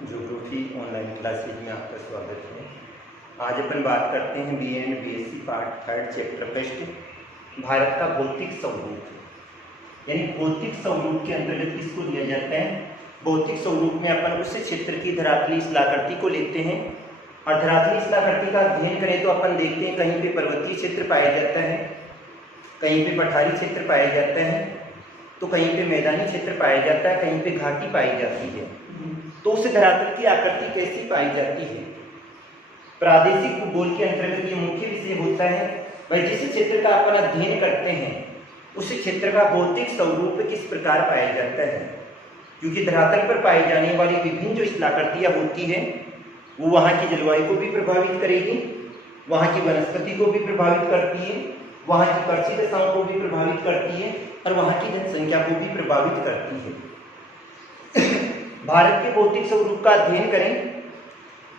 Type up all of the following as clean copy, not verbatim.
Geography online classes में आपका स्वागत है। आज अपन बात करते हैं B and BSc part 3 chapter test भारत का भौतिक स्वरूप। यानी भौतिक स्वरूप के अंतर्गत किसको लिया जाता है? भौतिक स्वरूप में अपन उस क्षेत्र की धरातलीय स्थलाकृति को लेते हैं और धरातलीय स्थलाकृति का अध्ययन करें तो अपन देखते हैं कहीं पे पर्वतीय क्षेत्र पाया जाता है, कहीं पे पठारी क्षेत्र पाया जाता है, तो कहीं पे मैदानी क्षेत्र पाया जाता है, कहीं पे घाटी पाई जाती है। तो उस धरातल की आकृति कैसी पाई जाती है? प्रादेशिक भूगोल के अंतर्गत ये मुख्य विषय होता है भाई जिस क्षेत्र का अपन अध्ययन करते हैं उस क्षेत्र का भौतिक स्वरूप किस प्रकार पाया जाता है, क्योंकि धरातल पर पाई जाने वाली विभिन्न जो स्थलाकृतियां होती हैं वो वहाँ की जलवायु को भी प्रभावित करेगी, वहाँ की वनस्पति को भी प्रभावित करती है, वहाँ की कृषि दशाओं को भी प्रभावित करती है और वहाँ की जनसंख्या को भी प्रभावित करती है। भारत के भौतिक स्वरूप का अध्ययन करें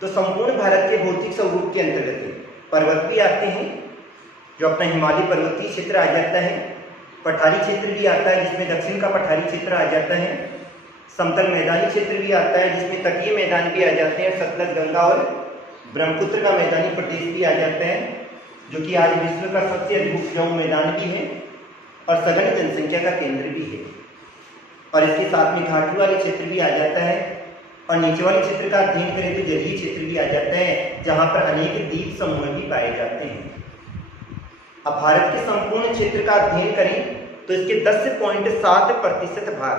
तो संपूर्ण भारत के भौतिक स्वरूप के अंतर्गत पर्वत भी आते हैं, जो अपना हिमालय पर्वतीय क्षेत्र आ जाता है, पठारी क्षेत्र भी आता है जिसमें दक्षिण का पठारी क्षेत्र आ जाता है, समतल मैदानी क्षेत्र भी आता है जिसमें तटीय मैदान भी आ जाते हैं, सतलज, गंगा और ब्रह्मपुत्र का मैदानी प्रदेश भी आ जाता है, जो कि आज विश्व का सबसे अधिक उपजाऊ मैदान भी है और सघन जनसंख्या का केंद्र भी है। और इसके साथ में घाटी वाले क्षेत्र भी आ जाता है और नीचे वाले क्षेत्र का अध्ययन करें तो जलीय क्षेत्र भी आ जाता है, जहां पर अनेक द्वीप समूह भी पाए जाते हैं। अब भारत के संपूर्ण क्षेत्र का अध्ययन करें तो इसके 10.7% भाग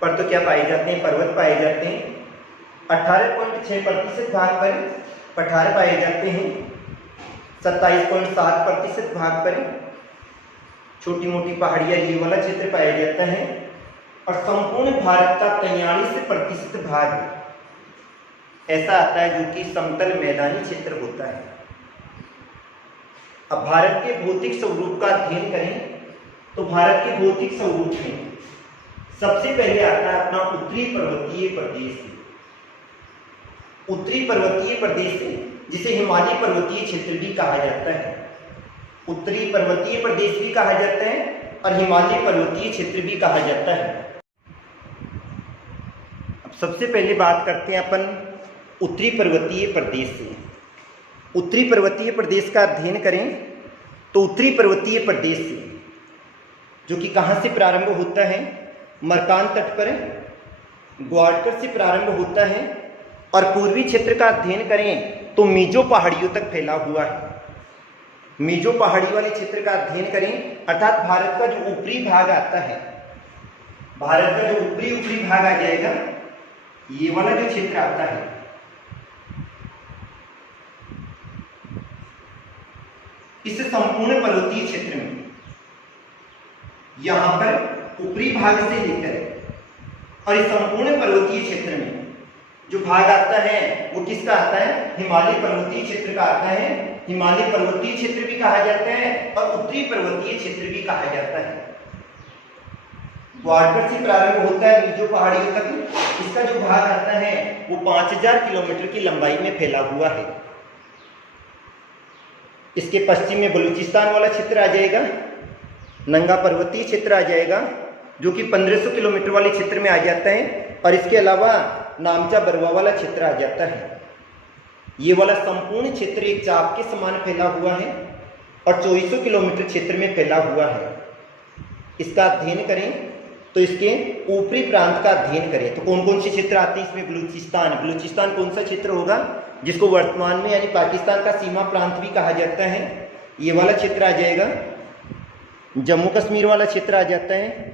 पर तो क्या पाए जाते हैं? पर्वत पाए जाते हैं। 18.6% भाग पर पठार पाए जाते हैं। 27.7% भाग पर छोटी मोटी पहाड़ियां ये वाला क्षेत्र पाया जाता है और संपूर्ण भारत का 43% भाग ऐसा आता है जो कि समतल मैदानी क्षेत्र होता है। अब भारत के भौतिक स्वरूप का अध्ययन करें तो भारत के भौतिक स्वरूप में सबसे पहले आता है अपना उत्तरी पर्वतीय प्रदेश। उत्तरी पर्वतीय प्रदेश जिसे हिमालय पर्वतीय क्षेत्र भी कहा जाता है, उत्तरी पर्वतीय प्रदेश भी कहा जाता है और हिमालय पर्वतीय क्षेत्र भी कहा जाता है। अब सबसे पहले बात करते हैं अपन उत्तरी पर्वतीय प्रदेश से। उत्तरी पर्वतीय प्रदेश का अध्ययन करें तो उत्तरी पर्वतीय प्रदेश से जो कि कहाँ से प्रारंभ होता है? मरकान तट पर ग्वाडकर से प्रारंभ होता है और पूर्वी क्षेत्र का अध्ययन करें तो मीजो पहाड़ियों तक फैला हुआ है। मीजो पहाड़ी वाले क्षेत्र का अध्ययन करें अर्थात भारत का जो ऊपरी भाग आता है, भारत का जो ऊपरी भाग आ जाएगा, ये वाला जो क्षेत्र आता है, इस संपूर्ण पर्वतीय क्षेत्र में यहां पर ऊपरी भाग से लेकर और इस संपूर्ण पर्वतीय क्षेत्र में जो भाग आता है वो किसका आता है? हिमालय पर्वतीय क्षेत्र का आता है। हिमालय पर्वतीय क्षेत्र भी कहा जाता है और उत्तरी पर्वतीय क्षेत्र भी कहा जाता है। ग्वाडकर से प्रारंभ होता है मीजो पहाड़ियों तक, इसका जो भाग आता है वो 5000 किलोमीटर की लंबाई में फैला हुआ है। इसके पश्चिम में बलूचिस्तान वाला क्षेत्र आ जाएगा, नंगा पर्वतीय क्षेत्र आ जाएगा जो कि 1500 किलोमीटर वाले क्षेत्र में आ जाता है और इसके अलावा नामचा बरवा वाला क्षेत्र आ जाता है। ये वाला संपूर्ण क्षेत्र एक चाप के समान फैला हुआ है और 2400 किलोमीटर क्षेत्र में फैला हुआ है। इसका अध्ययन करें तो इसके ऊपरी प्रांत का अध्ययन करें तो कौन कौन से क्षेत्र आते हैं इसमें? बलूचिस्तान कौन सा क्षेत्र होगा जिसको वर्तमान में यानी पाकिस्तान का सीमा प्रांत भी कहा जाता है, ये वाला क्षेत्र आ जाएगा। जम्मू कश्मीर वाला क्षेत्र आ जाता है,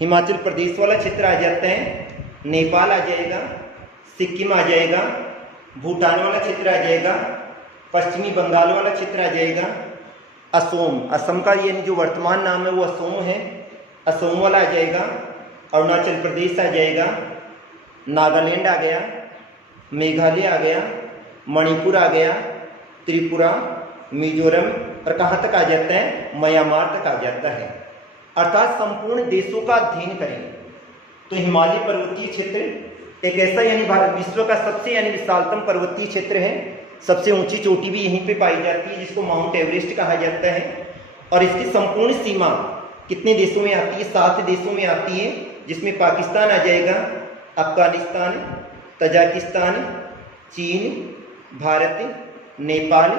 हिमाचल प्रदेश वाला क्षेत्र आ जाता है, नेपाल आ जाएगा, सिक्किम आ जाएगा, भूटान वाला क्षेत्र आ जाएगा, पश्चिमी बंगाल वाला क्षेत्र आ जाएगा, असम का यानी जो वर्तमान नाम है वो असम है, असम वाला आ जाएगा, अरुणाचल प्रदेश आ जाएगा, नागालैंड आ गया, मेघालय आ गया, मणिपुर आ गया, त्रिपुरा, मिजोरम और कहाँ तक आ जाता है? म्यांमार तक आ जाता है। अर्थात संपूर्ण देशों का अध्ययन करें तो हिमालय पर्वतीय क्षेत्र एक ऐसा यानी भारत विश्व का सबसे यानी विशालतम पर्वतीय क्षेत्र है। सबसे ऊंची चोटी भी यहीं पे पाई जाती है जिसको माउंट एवरेस्ट कहा जाता है और इसकी संपूर्ण सीमा कितने देशों में आती है? 7 देशों में आती है, जिसमें पाकिस्तान आ जाएगा, अफगानिस्तान, तजाकिस्तान, चीन, भारत, नेपाल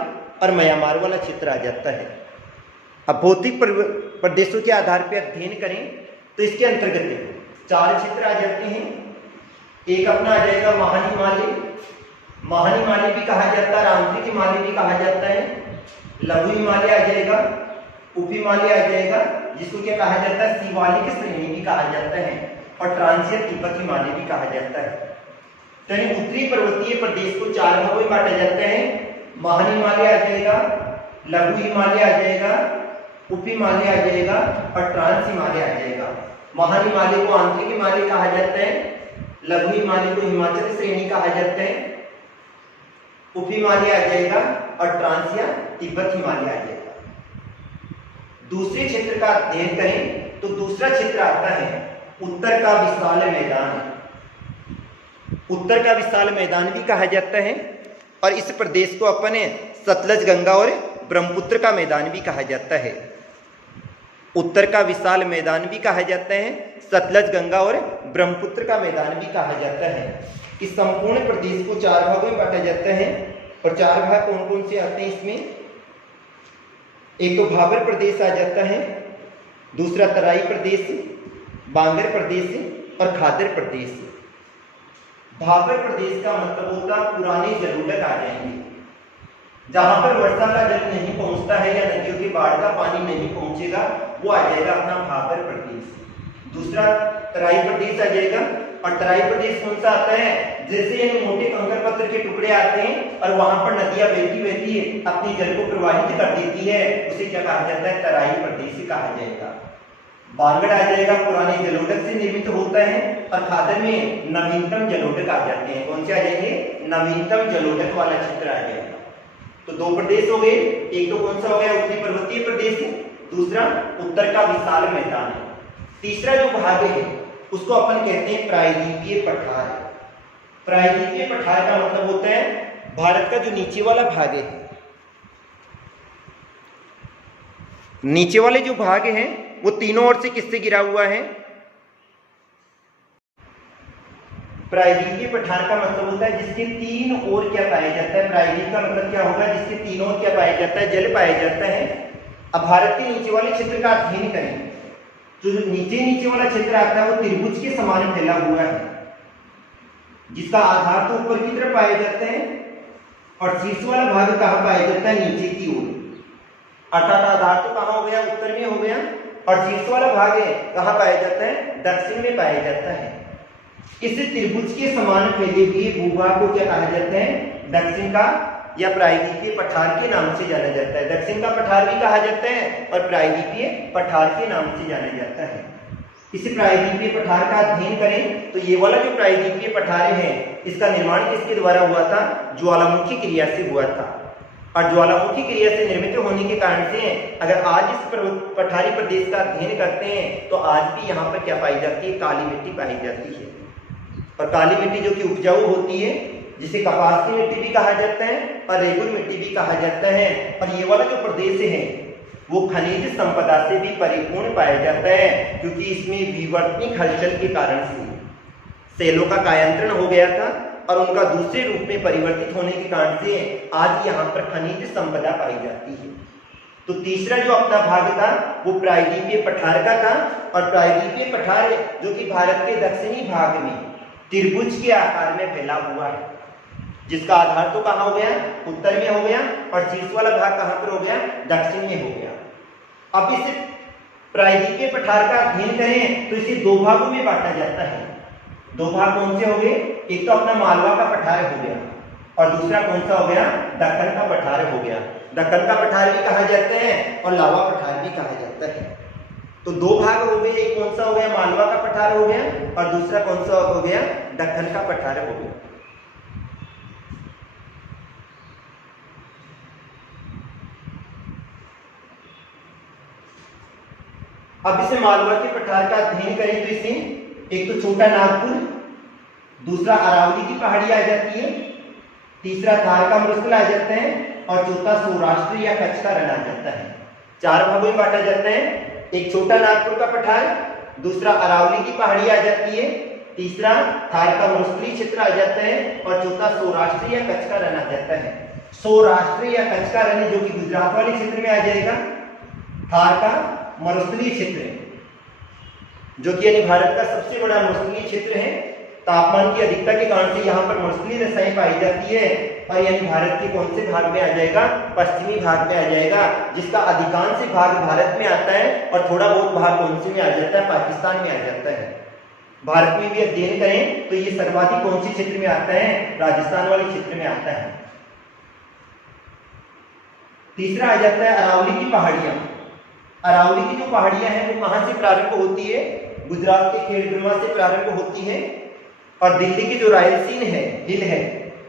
और म्यांमार वाला क्षेत्र आ जाता है। अब भौतिक प्रदेशों के आधार पर अध्ययन करें तो इसके अंतर्गत 4 क्षेत्र आ जाते हैं। एक अपना आ जाएगा महाहिमालय, महाहिमालय भी कहा जाता है, आंतरिक हिमालय भी कहा जाता है। लघु हिमालय आ जाएगा, उप हिमालय आ जाएगा, जिसको क्या कहा जाता है, शिवालिक श्रेणी भी कहा जाता है, और ट्रांसियर तिब्बत हिमालय भी कहा जाता है। तो उत्तरी पर्वतीय प्रदेश को 4 भागों में बांटा जाता है। महाहिमालय आ जाएगा, लघु हिमालय आ जाएगा, उप हिमालय आ जाएगा और ट्रांस हिमालय आ जाएगा। महाहिमालय को आंतरिक हिमालय कहा जाता है, लघु हिमालय को हिमाचल श्रेणी कहा जाता है, उप हिमालय आ जाएगा और ट्रांस या तिब्बत हिमालय आ जाएगा। दूसरे क्षेत्र का अध्ययन करें तो दूसरा क्षेत्र आता है उत्तर का विशाल मैदान। उत्तर का विशाल मैदान भी कहा जाता है, और इस प्रदेश को अपन सतलज, गंगा और ब्रह्मपुत्र का मैदान भी कहा जाता है। उत्तर का विशाल मैदान भी कहा जाता है, सतलज, गंगा और ब्रह्मपुत्र का मैदान भी कहा जाता है। इस संपूर्ण प्रदेश को 4 भागों में बांटा जाता है, और 4 भाग कौन कौन से आते हैं इसमें? एक तो भाबर प्रदेश आ जाता है, दूसरा तराई प्रदेश, बांगर प्रदेश और खादर प्रदेश। भाबर प्रदेश का मतलब होता है पुराने जलोढ़ आ जाएंगे, जहां पर वर्षा का जल नहीं पहुंचता है या नदियों के बाढ़ का पानी नहीं पहुंचेगा, वो आ जाएगा अपना भाबर प्रदेश। दूसरा तराई प्रदेश आ जाएगा, और तराई प्रदेश कौन सा आता है? जैसे ये मोटे कंकर पत्थर के टुकड़े आते हैं और वहां पर नदियां बहती बहती अपनी जल को प्रवाहित कर देती है, उसे क्या कहा जाता है? तराई प्रदेश कहा जाएगा। बांगड़ आ जाएगा, पुराने जलोढ़ से निर्मित होता है, और खादर में नवीनतम जलोढ़ आ जाते हैं। कौन से आ जाएंगे? नवीनतम जलोढ़ वाला क्षेत्र आ जाएगा। तो 2 प्रदेश हो गए, एक तो कौन सा हो गया? उत्तरी पर्वतीय प्रदेश, दूसरा उत्तर का विशाल मैदान है। तीसरा जो भाग है उसको अपन कहते हैं प्रायद्वीपीय पठार। प्रायद्वीपीय पठार का मतलब होता है भारत का जो नीचे वाला भाग है, नीचे वाले जो भाग हैं वो तीनों ओर से किससे घिरा हुआ है? प्रायद्वीपीय पठार का मतलब होता है जिसके 3 ओर क्या पाया जाता है? प्रायद्वीप का मतलब क्या होगा? जिसके 3 ओर क्या पाया जाता है? जल पाया जाता है। अब भारत के नीचे वाले क्षेत्र का अध्ययन करें तो जो नीचे वाला क्षेत्र आता है वो त्रिभुज के समान फैला हुआ है, जिसका आधार तो ऊपर की तरफ पाया जाता है, और शीर्ष वाला भाग कहाँ पाया जाता है? नीचे की ओर। अर्थात आधार तो कहाँ हो गया? उत्तर में हो गया, और शीर्ष वाला भाग है कहाँ पाया जाता है? दक्षिण में पाया जाता है। इस त्रिभुज के समान फैले हुए भूभाग को क्या कहा जाता है? दक्षिण का या प्रायद्वीपीय पठार के नाम से जाना जाता है। दक्षिण का पठार भी कहा जाता है और प्रायद्वीपीय पठार के नाम से जाना जाता है। इस प्रायद्वीपीय पठार का अध्ययन करें तो ये वाला जो प्रायद्वीपीय पठार है इसका निर्माण किसके द्वारा हुआ था? ज्वालामुखी क्रिया से हुआ था, और ज्वालामुखी क्रिया से निर्मित होने के कारण से अगर आज इस पठारी प्रदेश का अध्ययन करते हैं तो आज भी यहाँ पर क्या पाई जाती है? काली मिट्टी पाई जाती है। और काली मिट्टी जो कि उपजाऊ होती है, जिसे कपास की मिट्टी भी कहा जाता है और रेगुल मिट्टी भी कहा जाता है। और ये वाला जो प्रदेश है वो खनिज संपदा से भी परिपूर्ण पाया जाता है, क्योंकि इसमें विवर्तनिक हलचल के कारण से सेलों का कायांतरण हो गया था और उनका दूसरे रूप में परिवर्तित होने के कारण से आज यहाँ पर खनिज संपदा पाई जाती है। तो तीसरा जो अपना भाग था वो प्रायद्वीपीय पठार का था, और प्रायद्वीपीय पठार जो कि भारत के दक्षिणी भाग में त्रिभुज के आकार में फैला हुआ है, जिसका आधार तो कहाँ हो गया? उत्तर में हो गया, और शीर्ष वाला भाग कहाँ पर हो गया? दक्षिण में हो गया। अब इस प्रायद्वीपीय पठार का अध्ययन करें तो इसे 2 भागों में बांटा जाता है। 2 भाग कौन से हो गए? एक तो अपना मालवा का पठार हो गया, और दूसरा कौन सा हो गया? दक्कन का पठार हो गया। दक्कन का पठार भी कहा जाता है और लावा पठार भी कहा जाता है। तो 2 भाग हो गए, एक कौन सा हो गया? मालवा का पठार हो गया, और दूसरा कौन सा हो गया? दक्कन का पठार हो गया। अब इसे मालवा के पठार का अध्ययन करें तो इसे एक तो छोटा नागपुर, दूसरा अरावली की पहाड़ी आ जाती है, तीसरा थार का मरुस्थल आ जाता है, और चौथा सौराष्ट्र या कच्छ का रण आ जाता है। 4 भागों में बांटा जाता है। एक छोटा नागपुर का पठार, दूसरा अरावली की पहाड़ी आ जाती है, तीसरा थार का मरुस्थलीय क्षेत्र आ जाता है और चौथा सौराष्ट्र या कच्छ का रण आ जाता है। सौराष्ट्र या कच्छ का रण जो कि गुजरात वाले क्षेत्र में आ जाएगा। थार का मरुस्थलीय क्षेत्र जो कि यानी भारत का सबसे बड़ा मरुस्थलीय क्षेत्र है। तापमान की अधिकता के कारण से यहाँ पर मरुस्थलीय रेखाएं पाई जाती है और यानी भारत के कौन से भाग में आ जाएगा, पश्चिमी भाग में आ जाएगा, जिसका अधिकांश भाग भारत में आता है और थोड़ा बहुत भाग कौन से में आ जाता है, पाकिस्तान में आ जाता है। भारत में भी अध्ययन करें तो ये सर्वाधिक कौन से क्षेत्र में आता है, राजस्थान वाले क्षेत्र में आता है। तीसरा आ जाता है अरावली की पहाड़ियां। अरावली की जो पहाड़ियां हैं वो कहां से प्रारंभ होती है, गुजरात के खेड़ब्रह्मा से प्रारंभ होती है और दिल्ली की जो रायलसीन है, हिल है,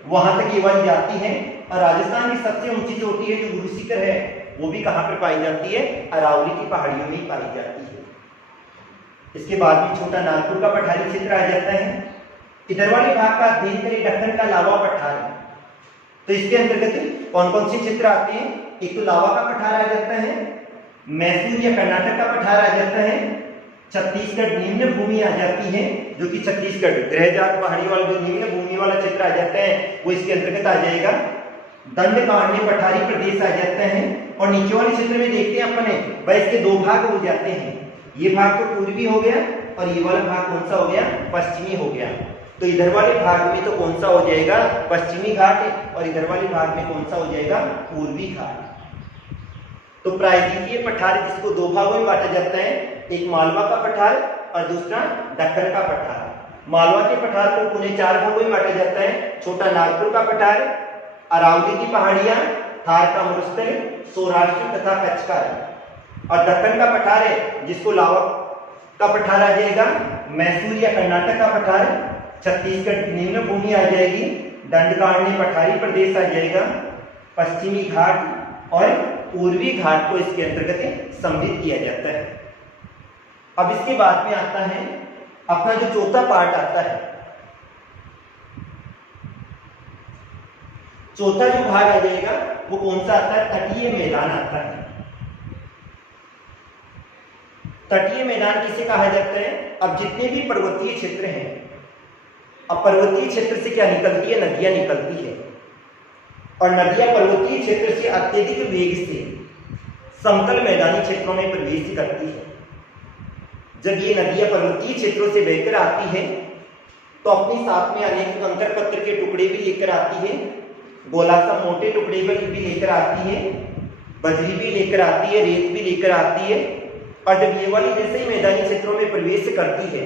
वहां तक ये वन जाती है और राजस्थान की सबसे ऊंची चोटी है जो गुरु शिखर है वो भी कहां पर पाई जाती है, अरावली की पहाड़ियों में ही पाई जाती है। इसके बाद में छोटा नागपुर का पठारी क्षेत्र आ जाता है। इधर वाले भाग का अध्ययन करें, दक्कन का लावा पठार। तो इसके अंतर्गत कौन कौन से क्षेत्र आते हैं, एक तो लावा का पठार आ जाता है, मैसूर या कर्नाटक का पठार आ जाता है, छत्तीसगढ़ निम्न भूमि आ जाती है जो कि छत्तीसगढ़ ग्रहजात पहाड़ी वाला जो निम्न भूमि वाला क्षेत्र आ जाता है वो इसके अंतर्गत आ जाएगा। दंडकारण्य पठारी प्रदेश आ जाता है और नीचे वाले क्षेत्र में देखते हैं अपने भाई इसके दो भाग हो जाते हैं। ये भाग तो पूर्वी हो गया और ये वाला भाग कौन सा हो गया, पश्चिमी हो गया। तो इधर वाले भाग में तो कौन सा हो जाएगा, पश्चिमी घाट, और इधर वाले भाग में कौन सा हो जाएगा, पूर्वी घाट। तो प्रायद्वीपीय पठार जिसको दो भागों में बांटा जाता है, एक मालवा का पठार और दूसरा दक्कन का पठार। मालवा के पठार को पुणे 4 भागों में बांटा जाता है, छोटा नागपुर का पठार, अरावली की पहाड़ियां, थार का मरुस्थल, सौराष्ट्र तथा कच्छ का रण। और दक्कन का पठार है जिसको लावा का पठार आ जाएगा, मैसूर या कर्नाटक का पठार, छत्तीसगढ़ निम्न भूमि आ जाएगी, दंडकारण्य पठारी प्रदेश आ जाएगा, पश्चिमी घाट और पूर्वी घाट को इसके अंतर्गत सम्मिलित किया जाता है। अब इसके बाद में आता है अपना जो चौथा पार्ट आता है, चौथा जो भाग आ जाएगा वो कौन सा आता है, तटीय मैदान आता है। तटीय मैदान किसे कहा जाता है, अब जितने भी पर्वतीय क्षेत्र हैं, अब पर्वतीय क्षेत्र से क्या निकलती है, नदियां निकलती है और नदियां पर्वतीय क्षेत्र से अत्यधिक वेग से समतल मैदानी क्षेत्रों में प्रवेश करती है। जब ये नदियां पर्वतीय क्षेत्रों से बहकर आती है तो अपने साथ में अनेक कंकड़ पत्थर के टुकड़े भी लेकर आती है, गोलासा मोटे टुकड़े भी लेकर आती है, बजरी भी लेकर आती है, रेत भी लेकर आती है। और जब ये वाली जैसे ही मैदानी क्षेत्रों में प्रवेश करती है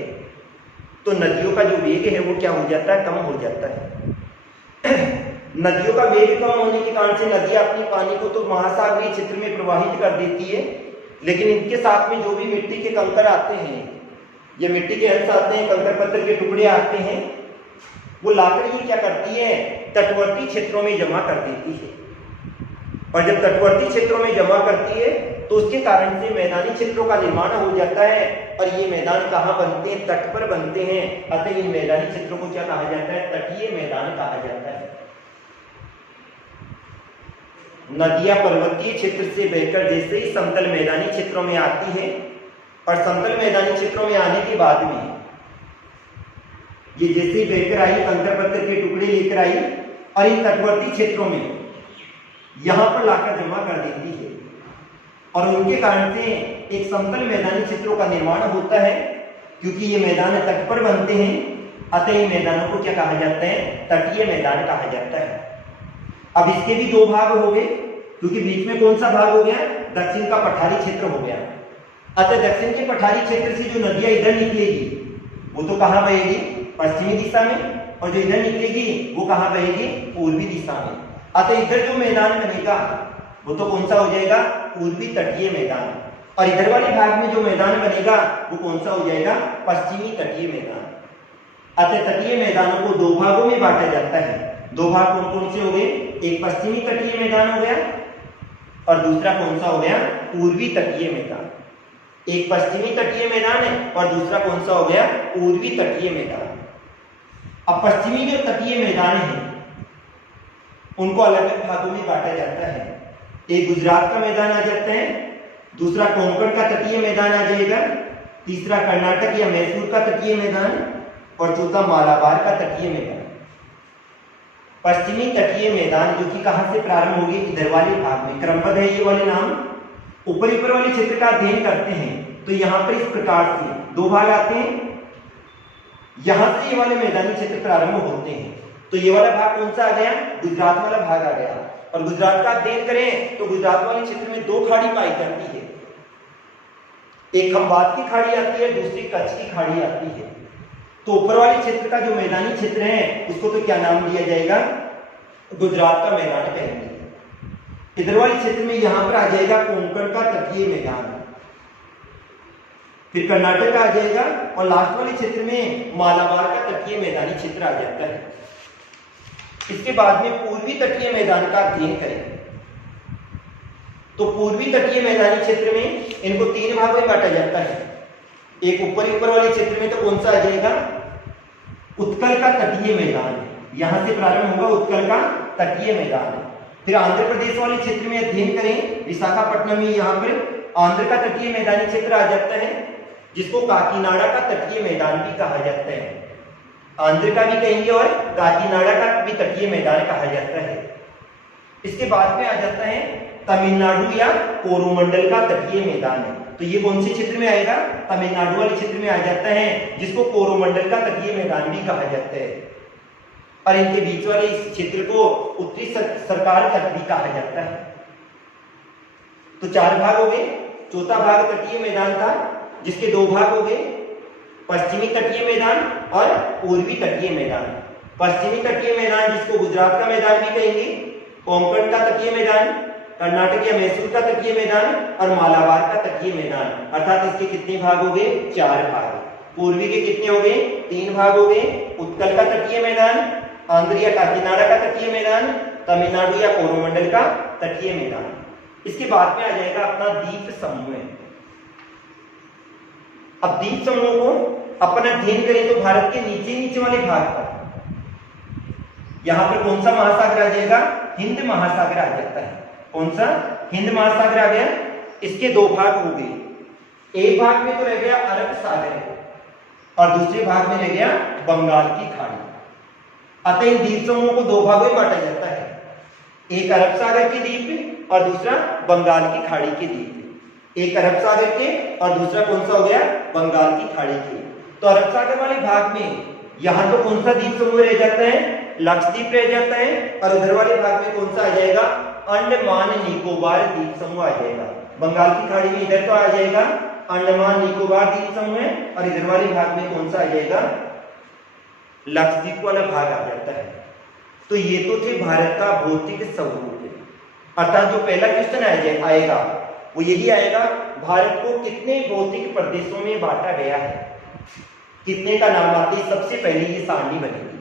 तो नदियों का जो वेग है वो क्या हो जाता है, कम हो जाता है। नदियों का वेग कम होने के कारण से नदियां अपनी पानी को तो महासागरीय क्षेत्र में प्रवाहित कर देती है, लेकिन इनके साथ में जो भी मिट्टी के कंकड़ आते हैं, ये मिट्टी के अंश आते हैं, कंकड़ पत्थर के टुकड़े आते हैं, वो लाकर ये क्या करती है, तटवर्ती क्षेत्रों में जमा कर देती है। और जब तटवर्ती क्षेत्रों में जमा करती है तो उसके कारण से मैदानी क्षेत्रों का निर्माण हो जाता है और ये मैदान कहाँ बनते हैं, तट पर बनते हैं। अतः इन मैदानी क्षेत्रों को क्या कहा जाता है, तटीय मैदान कहा जाता है। नदियां पर्वतीय क्षेत्र से बहकर जैसे ही समतल मैदानी क्षेत्रों में आती है और समतल मैदानी क्षेत्रों में आने के बाद में ये जैसे ही बहकर आई, कंकड़ पत्थर के टुकड़े लेकर आई और इन तटवर्ती क्षेत्रों में यहां पर लाकर जमा कर देती है और उनके कारण से एक समतल मैदानी क्षेत्रों का निर्माण होता है। क्योंकि ये मैदान तट पर बनते हैं अतः इन मैदानों को क्या कहा जाता है, तटीय मैदान कहा जाता है। अब इसके भी दो भाग हो गए, क्योंकि बीच में कौन सा भाग हो गया, दक्षिण का पठारी क्षेत्र हो गया। अतः दक्षिण के पठारी क्षेत्र से जो नदियां इधर निकलेगी वो तो कहाँ बहेगी, पश्चिमी दिशा में, और जो इधर निकलेगी वो कहाँ बहेगी, पूर्वी दिशा में। अतः इधर जो मैदान बनेगा वो तो कौन सा हो जाएगा, पूर्वी तटीय मैदान, और इधर वाले भाग में जो मैदान बनेगा वो कौन सा हो जाएगा, पश्चिमी तटीय मैदान। अतः तटीय मैदानों को दो भागों में बांटा जाता है। दो भाग कौन कौन से हो गए, एक पश्चिमी तटीय मैदान हो गया और दूसरा कौन सा हो गया, पूर्वी तटीय मैदान। एक पश्चिमी तटीय मैदान है और दूसरा कौन सा हो गया, पूर्वी तटीय मैदान। अब पश्चिमी जो तटीय मैदान है उनको अलग अलग भागों में बांटा जाता है। एक गुजरात का मैदान आ जाता है, दूसरा कोंकण का तटीय मैदान आ जाएगा, तीसरा कर्नाटक या मैसूर का तटीय मैदान और चौथा मालाबार का तटीय मैदान। पश्चिमी तटीय मैदान जो कि कहां से प्रारंभ होगी, इधर वाले भाग में, क्रमबद्ध है ये वाले नाम। ऊपर वाले क्षेत्र का अध्ययन करते हैं तो यहाँ पर इस प्रकार से दो भाग आते हैं, यहां से ये वाले मैदानी क्षेत्र प्रारंभ होते हैं। तो ये वाला भाग कौन सा आ गया, गुजरात वाला भाग आ गया। और गुजरात का अध्ययन करें तो गुजरात वाले क्षेत्र में दो खाड़ी पाई जाती है, एक खंबात की खाड़ी आती है, दूसरी कच्छ की खाड़ी आती है। तो ऊपर वाले क्षेत्र का जो मैदानी क्षेत्र है उसको तो क्या नाम दिया जाएगा, गुजरात का मैदान कहेंगे। इधर वाले क्षेत्र में यहां पर आ जाएगा कोंकण का तटीय मैदान, फिर कर्नाटक आ जाएगा, और लास्ट वाले क्षेत्र में मालाबार का तटीय मैदानी क्षेत्र आ जाता है। इसके बाद में पूर्वी तटीय मैदान का अध्ययन करें तो पूर्वी तटीय मैदानी क्षेत्र में इनको तीन भागों में बांटा जाता है। एक ऊपर वाले क्षेत्र में तो कौन सा आ जाएगा, उत्कल का तटीय मैदान, यहां से प्रारंभ होगा उत्कल का तटीय मैदान। फिर आंध्र प्रदेश वाले क्षेत्र में अध्ययन करें, विशाखापट्टनम में यहाँ पर आंध्र का तटीय मैदानी क्षेत्र आ जाता है, जिसको काकीनाडा का तटीय मैदान भी कहा जाता है। आंध्र का भी कहेंगे और काकीनाडा का भी तटीय मैदान कहा जाता है। इसके बाद में आ जाता है तमिलनाडु या कोरोमंडल का तटीय मैदान है। तो ये कौन से क्षेत्र में आएगा, तमिलनाडु वाले क्षेत्र में आ जाता है, जिसको कोरोमंडल का तटीय मैदान भी कहा जाता है। और इनके बीच वाले इस क्षेत्र को उत्तरी सरकार तट भी कहा जाता है। तो चार भाग हो गए। चौथा भाग तटीय मैदान था, जिसके दो भाग हो गए, पश्चिमी तटीय मैदान और पूर्वी तटीय मैदान। पश्चिमी तटीय मैदान जिसको गुजरात का मैदान भी कहेंगे, कोंकण का तटीय मैदान, कर्नाटक या मैसूर का तटीय मैदान और मालाबार का तटीय मैदान। अर्थात इसके कितने भाग हो गए, चार भाग। पूर्वी के कितने हो गए, तीन भाग हो गए, उत्कल का तटीय मैदान, आंध्र या काकीनाडा का तटीय मैदान, तमिलनाडु या कोरोमंडल का तटीय मैदान। इसके बाद में आ जाएगा अपना द्वीप समूह। अब द्वीप समूह को अपन अध्ययन करें तो भारत के नीचे वाले भाग पर यहां पर कौन सा महासागर आ जाएगा, हिंद महासागर आ जाता है। कौन सा, हिंद महासागर आ गया। इसके दो भाग हो गए, एक भाग में तो रह गया अरब सागर और दूसरे भाग में रह गया बंगाल की खाड़ी। अतः इन द्वीप समूहों को दो भागों में बांटा जाता है, एक अरब सागर के द्वीप और दूसरा बंगाल की खाड़ी के द्वीप। एक अरब सागर के और दूसरा कौन सा हो गया, बंगाल की खाड़ी के। तो अरब सागर वाले भाग में यहां तो कौन सा द्वीप समूह रह जाता है, लक्षद्वीप रह जाता है, और उधर वाले भाग में कौन सा आ जाएगा, अंडमान निकोबार द्वीप समूह आ जाएगा। बंगाल की खाड़ी में इधर तो आ जाएगा अंडमान निकोबार द्वीप समूह है, और इधर वाले भाग में कौन सा आ जाएगा, लक्षद्वीप वाला भाग आ जाता है। तो ये तो थे भारत का भौतिक स्वरूप। अर्थात जो पहला क्वेश्चन आएगा वो यही आएगा, भारत को कितने भौतिक प्रदेशों में बांटा गया है, कितने का नाम आते ही सबसे पहले ये सारणी बनेगी।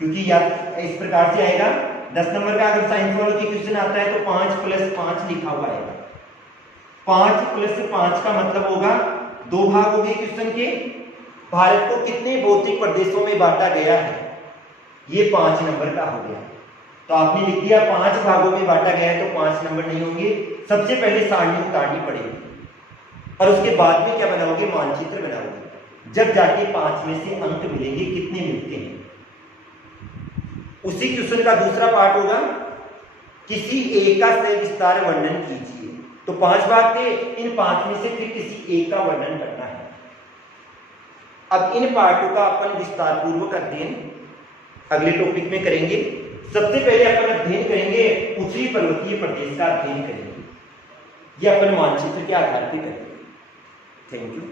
क्योंकि याद इस प्रकार से आएगा, 10 नंबर का अगर साइंस वालों की क्वेश्चन आता है तो 5 + 5 लिखा हुआ आएगा। 5 + 5 का मतलब होगा, दो भाग हो गए क्वेश्चन के, भारत को कितने भौतिक प्रदेशों में बांटा गया है, ये 5 नंबर का हो गया। तो आपने लिख दिया 5 भागों में बांटा गया है, तो 5 नंबर नहीं होंगे, सबसे पहले सारणी उतारनी पड़ेगी और उसके बाद में क्या बनाओगे, मानचित्र बनाओगे, जब जाके 5 में से अंक मिलेंगे, कितने मिलते हैं। उसी क्वेश्चन का दूसरा पार्ट होगा, किसी एक का सविस्तार वर्णन कीजिए। तो 5 भाग थे, इन 5 में से फिर किसी एक का वर्णन करना है। अब इन पार्टों का अपन विस्तार पूर्वक अध्ययन अगले टॉपिक में करेंगे। सबसे पहले अपन अध्ययन करेंगे उत्तरी पर्वतीय प्रदेश का अध्ययन करेंगे, यह अपन मानचित्र के आधार पर करेंगे। Thank you.